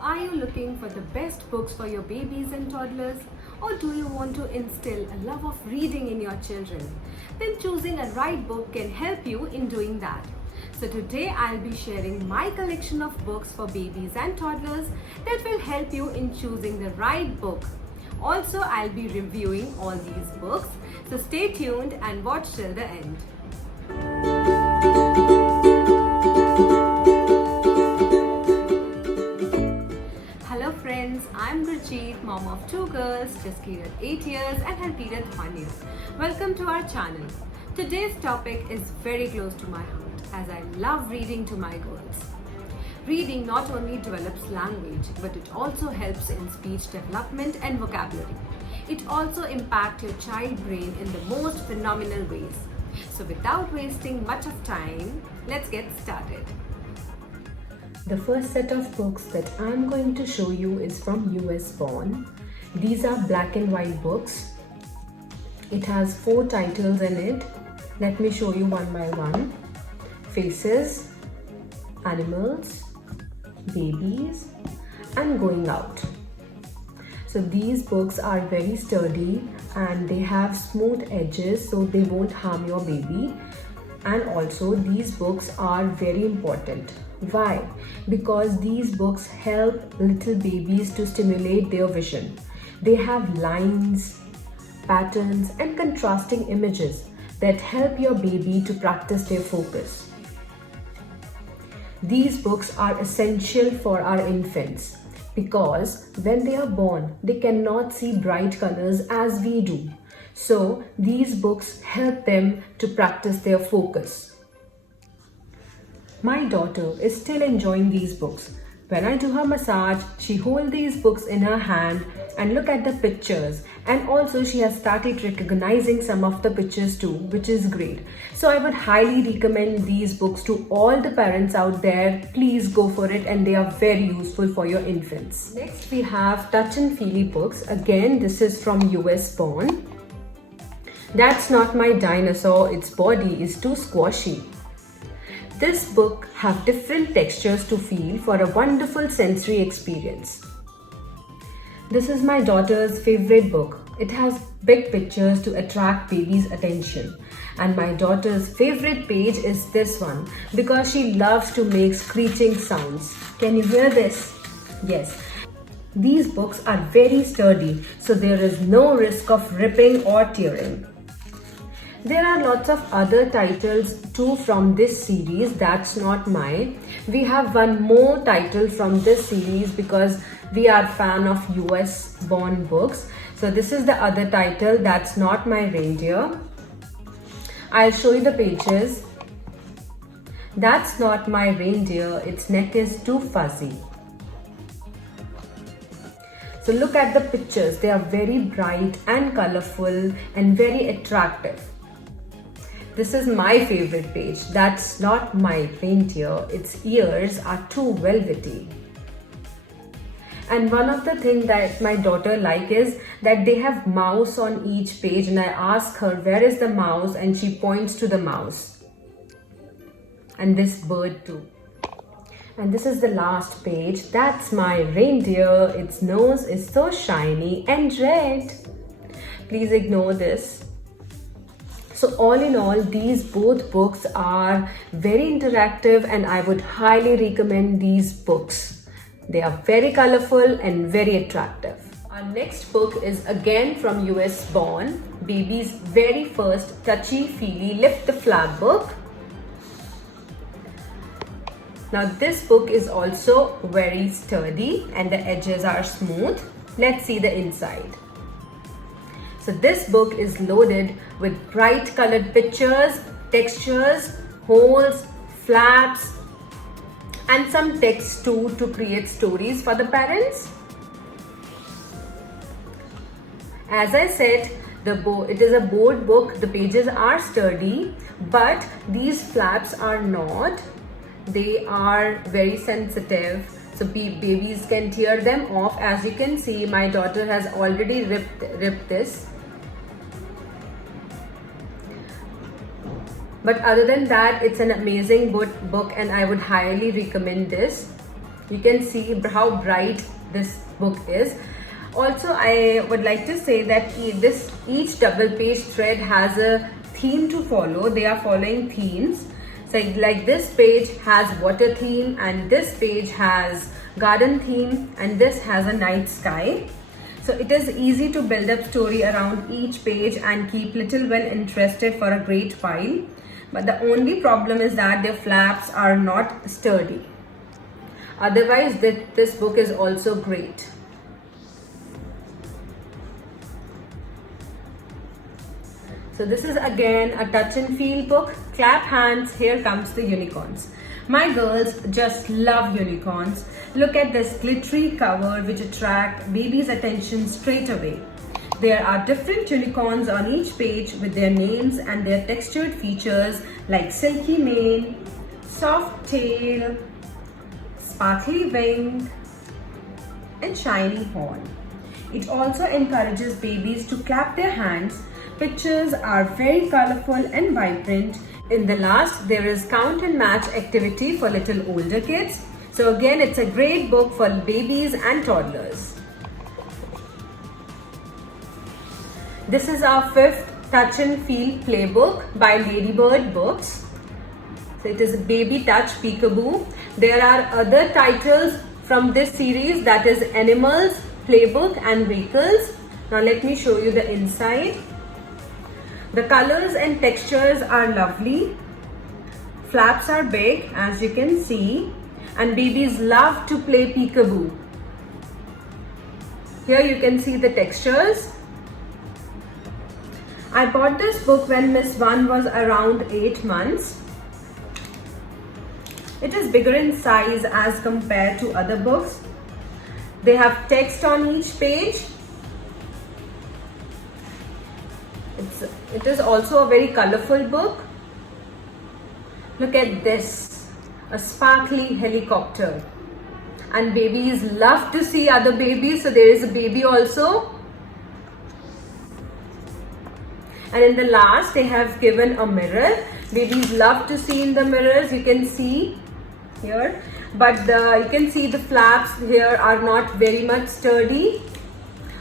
Are you looking for the best books for your babies and toddlers? Or do you want to instill a love of reading in your children? Then choosing a right book can help you in doing that. So today I'll be sharing my collection of books for babies and toddlers that will help you in choosing the right book. Also, I'll be reviewing all these books. So stay tuned and watch till the end. Hello friends, I'm Gurjeet, mom of 2 girls, Jaski at 8 years and Harpreet at 1 year. Welcome to our channel. Today's topic is very close to my heart as I love reading to my girls. Reading not only develops language but it also helps in speech development and vocabulary. It also impacts your child brain in the most phenomenal ways. So without wasting much of time, let's get started. The first set of books that I'm going to show you is from US Born. These are black and white books. It has 4 titles in it. Let me show you one by one. Faces, Animals, Babies, and Going Out. So these books are very sturdy and they have smooth edges so they won't harm your baby. And also these books are very important. Why? Because these books help little babies to stimulate their vision. They have lines, patterns, and contrasting images that help your baby to practice their focus. These books are essential for our infants because when they are born, they cannot see bright colors as we do. So these books help them to practice their focus. My daughter is still enjoying these books. When I do her massage, she holds these books in her hand and look at the pictures, and also she has started recognizing some of the pictures too, which is great. So I would highly recommend these books to all the parents out there. Please go for it and they are very useful for your infants. Next we have Touch and Feely books. Again, this is from US Born. That's not my dinosaur, its body is too squashy. This book have different textures to feel for a wonderful sensory experience. This is my daughter's favorite book. It has big pictures to attract baby's attention. And my daughter's favorite page is this one because she loves to make screeching sounds. Can you hear this? Yes. These books are very sturdy, so there is no risk of ripping or tearing. There are lots of other titles too from this series, That's Not Mine. We have one more title from this series because we are fan of US Born books. So this is the other title, That's Not My Reindeer. I'll show you the pages. That's not my reindeer, its neck is too fuzzy. So look at the pictures, they are very bright and colorful and very attractive. This is my favorite page. That's not my reindeer. Its ears are too velvety. And one of the things that my daughter likes is that they have mouse on each page, and I ask her where is the mouse and she points to the mouse. And this bird too. And this is the last page. That's my reindeer. Its nose is so shiny and red. Please ignore this. So all in all, these both books are very interactive and I would highly recommend these books. They are very colorful and very attractive. Our next book is again from US Born, baby's very first touchy-feely lift the flap book. Now this book is also very sturdy and the edges are smooth. Let's see the inside. So this book is loaded with bright colored pictures, textures, holes, flaps, and some text too to create stories for the parents. As I said, it is a board book. The pages are sturdy, but these flaps are not. They are very sensitive. So babies can tear them off. As you can see, my daughter has already ripped this. But other than that, it's an amazing book and I would highly recommend this. You can see how bright this book is. Also, I would like to say that each double page thread has a theme to follow. They are following themes. So like this page has water theme, and this page has garden theme, and this has a night sky. So it is easy to build up story around each page and keep little one interested for a great while. But the only problem is that their flaps are not sturdy. Otherwise, this book is also great. So this is again a touch and feel book. Clap hands, here comes the unicorns. My girls just love unicorns. Look at this glittery cover which attract baby's attention straight away. There are different unicorns on each page with their names and their textured features like silky mane, soft tail, sparkly wing, and shiny horn. It also encourages babies to clap their hands. Pictures are very colorful and vibrant. In the last, there is count and match activity for little older kids. So again, it's a great book for babies and toddlers. This is our 5th Touch and Feel playbook by Ladybird Books. So it is Baby Touch Peekaboo. There are other titles from this series, that is Animals, Playbook and Vehicles. Now let me show you the inside. The colors and textures are lovely. Flaps are big, as you can see, and babies love to play peekaboo. Here you can see the textures. I bought this book when Miss One was around 8 months. It is bigger in size as compared to other books. They have text on each page. It is also a very colorful book. Look at this, a sparkly helicopter. And babies love to see other babies, so there is a baby also. And in the last, they have given a mirror. Babies love to see in the mirrors, you can see here. But you can see the flaps here are not very much sturdy.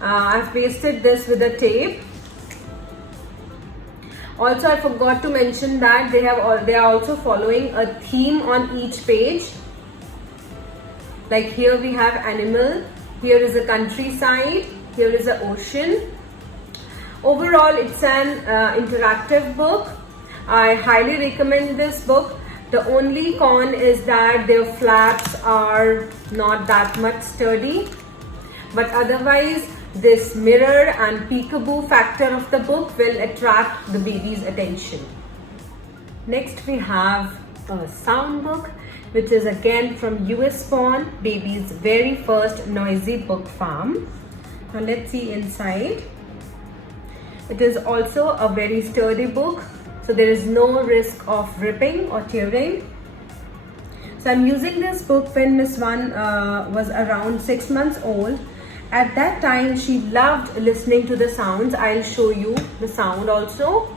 I've pasted this with a tape. Also, I forgot to mention that they are also following a theme on each page. Like here we have animal, here is a countryside, here is an ocean. Overall, it's an interactive book. I highly recommend this book. The only con is that their flaps are not that much sturdy. But otherwise, this mirror and peekaboo factor of the book will attract the baby's attention. Next we have a sound book, which is again from US Spawn, baby's very first noisy book farm. Now let's see inside. It is also a very sturdy book, so there is no risk of ripping or tearing. So I'm using this book when Miss One was around 6 months old. At that time, she loved listening to the sounds. I'll show you the sound also.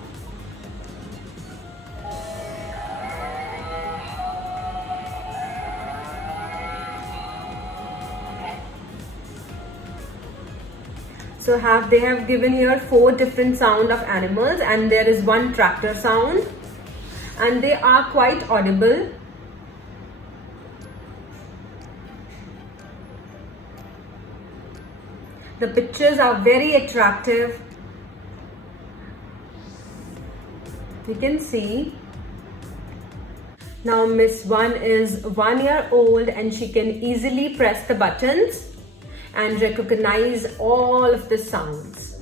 So they have given here 4 different sound of animals, and there is one tractor sound, and they are quite audible. The pictures are very attractive. You can see. Now Miss One is 1 year old and she can easily press the buttons and recognize all of the sounds.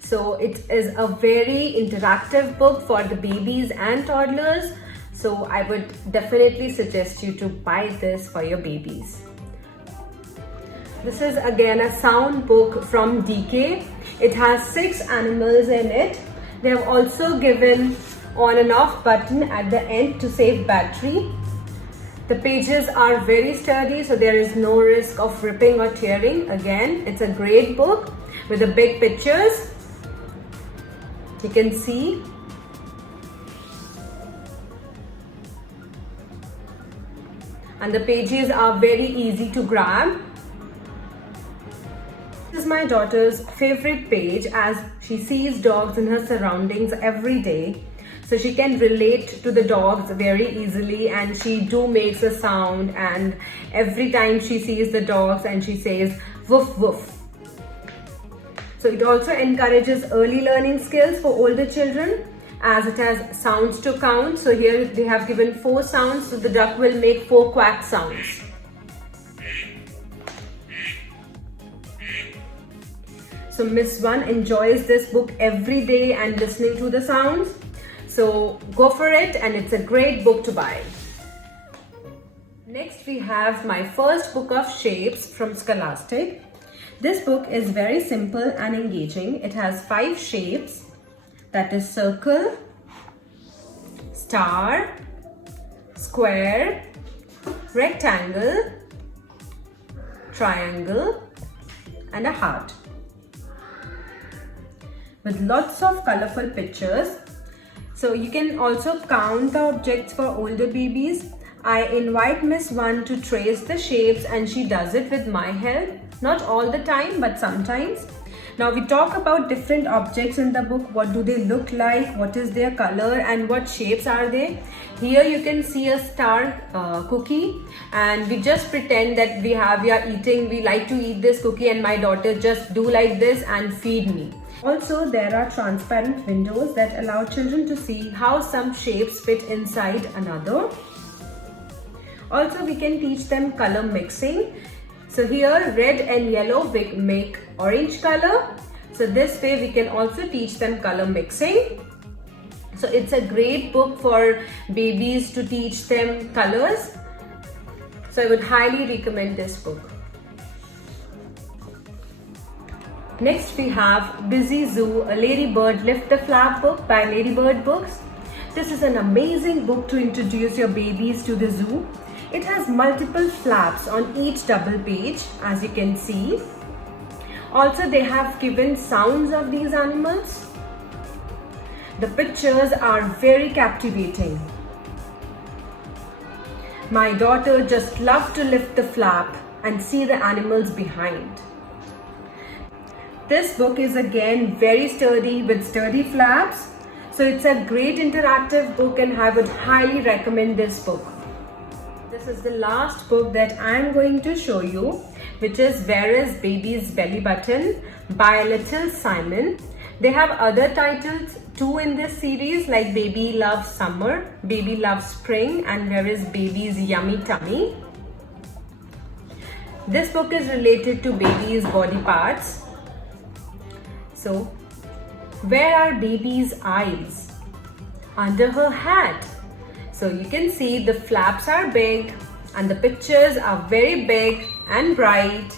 So it is a very interactive book for the babies and toddlers. So I would definitely suggest you to buy this for your babies. This is again a sound book from DK. It has 6 animals in it. They have also given on and off button at the end to save battery. The pages are very sturdy, so there is no risk of ripping or tearing. Again, it's a great book with the big pictures. You can see. and the pages are very easy to grab. This is my daughter's favorite page as she sees dogs in her surroundings every day. So she can relate to the dogs very easily, and she makes a sound, and every time she sees the dogs and she says woof woof. So it also encourages early learning skills for older children as it has sounds to count. So here they have given 4 sounds, so the duck will make 4 quack sounds. So Miss One enjoys this book every day and listening to the sounds. So go for it, and it's a great book to buy. Next we have my first book of shapes from Scholastic. This book is very simple and engaging. It has 5 shapes, that is circle, star, square, rectangle, triangle, and a heart, with lots of colorful pictures. So you can also count the objects for older babies. I invite Miss One to trace the shapes, and she does it with my help. Not all the time, but sometimes. Now we talk about different objects in the book. What do they look like? What is their color? And what shapes are they? Here you can see a star cookie, and we just pretend that we are eating. We like to eat this cookie, and my daughter just do like this and feed me. Also, there are transparent windows that allow children to see how some shapes fit inside another. Also, we can teach them color mixing. So here red and yellow make orange color. So this way we can also teach them color mixing. So it's a great book for babies to teach them colors. So I would highly recommend this book. Next we have Busy Zoo, a Ladybird Lift the Flap book by Ladybird Books. This is an amazing book to introduce your babies to the zoo. It has multiple flaps on each double page, as you can see. Also, they have given sounds of these animals. The pictures are very captivating. My daughter just loved to lift the flap and see the animals behind. This book is again very sturdy with sturdy flaps. So it's a great interactive book, and I would highly recommend this book. This is the last book that I am going to show you, which is Where is Baby's Belly Button by Little Simon. They have other titles too in this series, like Baby Loves Summer, Baby Loves Spring, and Where is Baby's Yummy Tummy. This book is related to baby's body parts. So, where are baby's eyes? Under her hat. So you can see the flaps are big and the pictures are very big and bright.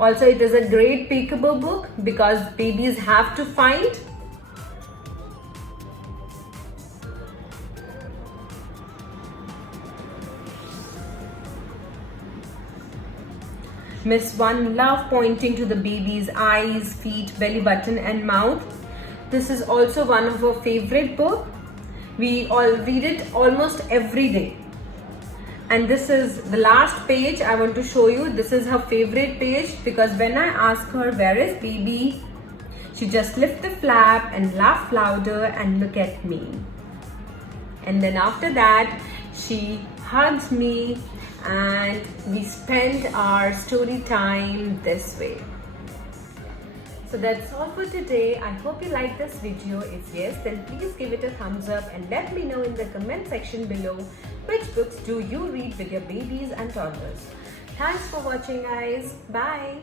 Also, it is a great peekaboo book because babies have to find. Miss One loved pointing to the baby's eyes, feet, belly button and mouth. This is also one of her favorite books. We all read it almost every day. And this is the last page I want to show you. This is her favorite page because when I ask her where is baby, she just lifts the flap and laugh louder and look at me. And then after that, she hugs me and we spend our story time this way. So that's all for today. I hope you like this video. If yes, then please give it a thumbs up and let me know in the comment section below which books do you read with your babies and toddlers. Thanks for watching guys. Bye.